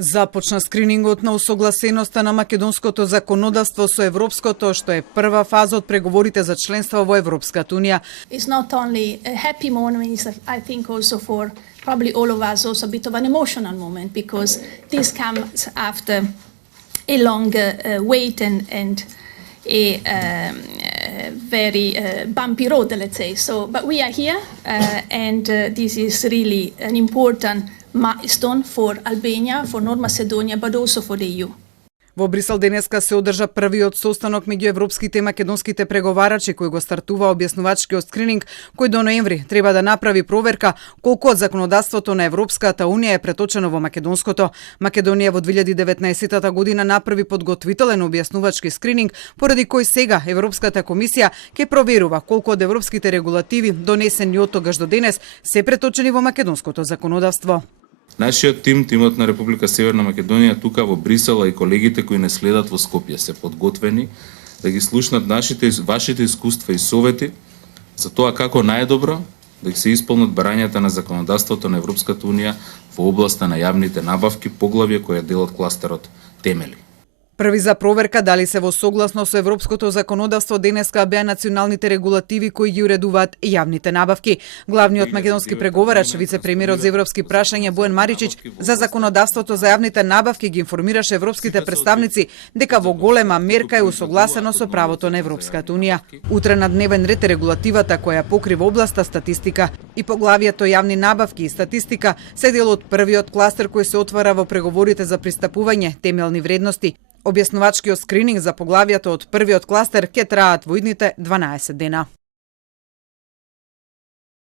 Започна скринингот на усогласеноста на македонското законодавство со европското, што е прва фаза од преговорите за членство во Европската унија. It's not only a happy moment, it's I think also for probably all of us also a bit of an emotional moment because this comes after a long wait and a very bumpy road, let's say. So, but we are here and this is really an important milestone for Albania, for North Macedonia, but also for the EU. Во Брисел денеска се одржа првиот состанок меѓу европските и македонските преговарачи кој го стартува објаснувачкиот скрининг, кој до ноември треба да направи проверка колку од законодавството на Европската унија е преточено во македонското. Македонија во 2019 година направи подготвителен објаснувачки скрининг, поради кој сега Европската комисија ќе проверува колку од европските регулативи донесени од тогаш до денес се преточени во македонското законодавство. Нашиот тимот на Република Северна Македонија тука во Брисел и колегите кои не следат во Скопје се подготвени да ги слушнат вашите искуства и совети за тоа како најдобро да се исполнат барањата на законодавството на Европската унија во областа на јавните набавки, поглавје кој е дел од кластерот темели. Први за проверка дали се во согласно со европското законодавство денеска беа националните регулативи кои ги уредуваат јавните набавки. Главниот македонски преговарач, вице-премиерот за европски прашања Бојан Маричич, за законодавството за јавните набавки ги информираше европските представници дека во голема мерка е усогласено со правото на Европската унија. Утре на дневен ред е регулативата која покрива областа статистика и поглавието јавни набавки и статистика се дел од првиот кластер кој се отвара во преговорите за пристапување темелни вредности. Објаснувачкиот скрининг за поглавијата од првиот кластер ќе траат во идните 12 дена.